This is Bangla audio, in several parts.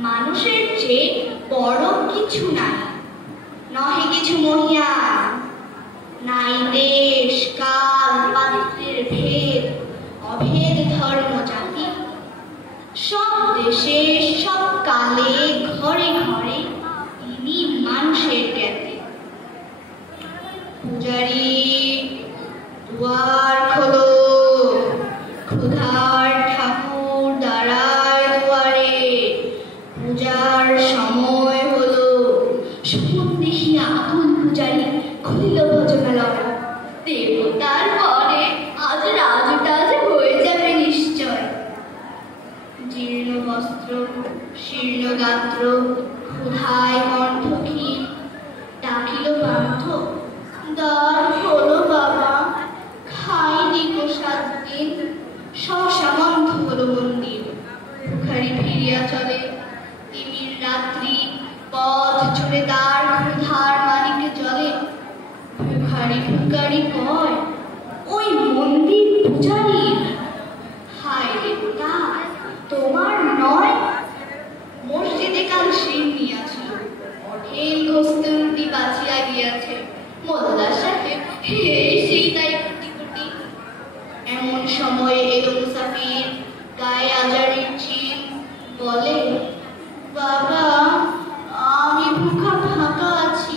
মানুষের চেয়ে বড় কিছু নাই, নহে কিছু মহিয়ান, নাই দেশ কাল পাত্রের ভেদ, অভেদ ধর্ম জাতি। সব দেশে সব কালে ঘরে ঘরে তিনি মানুষের জ্ঞাতি। পূজারি দুয়ার খোলো, ক্ষুধার ঠাকুর দাঁড়ায় দুয়ারে, পূজার সময় হলো। শোন দেখিয়া আকুল পূজারি খুলিল ভোজনালয়। দেবতার পরে আজ রাজটাজ হয়ে যাবে নিশ্চয়। জীর্ণ বস্ত্র শীর্ণ গাত্র ক্ষুধায় কণ্ঠক্ষীণ, ডাকিল পান্থ দ্বার খোলো বাবা, খাইনি গো 7 দিন। সসামন্ত হলো মন্দির, ভিখারি ফিরিয়া চলে। তিমির রাত্রি পথ জুড়ে তার ক্ষুধার মানিকে জলে। ভিখারি ভিখারি কয় ওই মন্দির পূজারীর। হায় দেবতা তোমার নয়? মসজিদে কাল শির নিয়াছিল, অঢেল কস্তুরটি বাঁচিয়া গিয়াছে। মোল্লা সাহেব সেই তাই কুটি কুটি। এমন সময় এলো মুসাফির, গায়ে আজারির চির, বলে বাবা আমি ভুখা ফাঁকা আছি,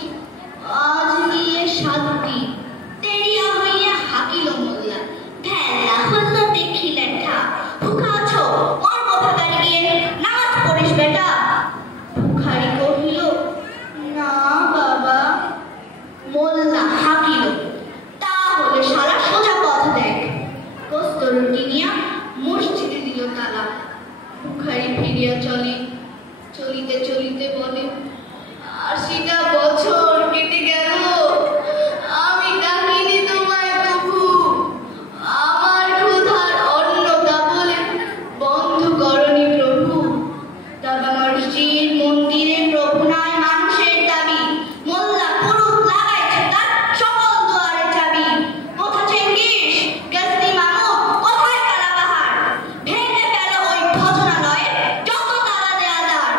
আজ নিয়ে 7 দিন। তেরিয়া হইয়া হাকিল মোল্লা, ঢেলা হলো দেখি লেঠা। ভুখা আছো, মর্ম ভাগারি গিয়ে নামাজ পড়িস বেটা। ভিখারি কহিল না বাবা। মোল্লা হাকিল, তাহলে শালা সোজা পথ দেখ। কস্তুরটি নিয়া মসজিদে দিল তালা। ভিখারি ফিরিয়া চলে, চলিতে চলিতে বলে 80টা বছর কেটে গেল, আমি ডাকিনি তোমায় প্রভু। আমার ক্ষুধার অন্নটা বলে বন্ধ করনি প্রভু। দাদা মসজিদ মন্দিরে প্রভু নাই মানুষের দাবি। মোল্লা পুরুত লাগাইছে তার সকল দুয়ারে চাবি। কোথা চেঙ্গিস গজনি মামুদ, কোথায় কালাবাহার? ভেঙে ফেল ওই ভজনালয়ে যত তালা দেয়া যার।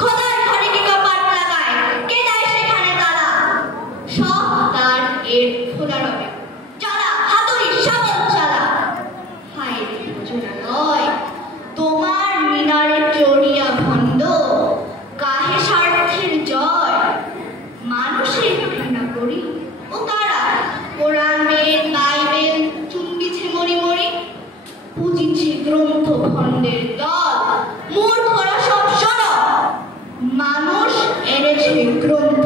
খোদার ঘরে কি কপাট লাগায়, কে দেয় সেখানে তালা? সব তার এর খোলা রবে, চালা হাতুড়ি শাবল চালা। হায় রে ভজনালয়, তোমার মিনারে চড়িয়া ভণ্ড, কাহে স্বার্থের জয়। মানুষের ঘৃণা করি ও তারা কোরআন বেদ বাইবেল চুম্বিছে মরি মরি। পুজিছে গ্রন্থ খণ্ডের দল, মূর্খরা সব শোনো। মানুষ এনেছে গ্রন্থ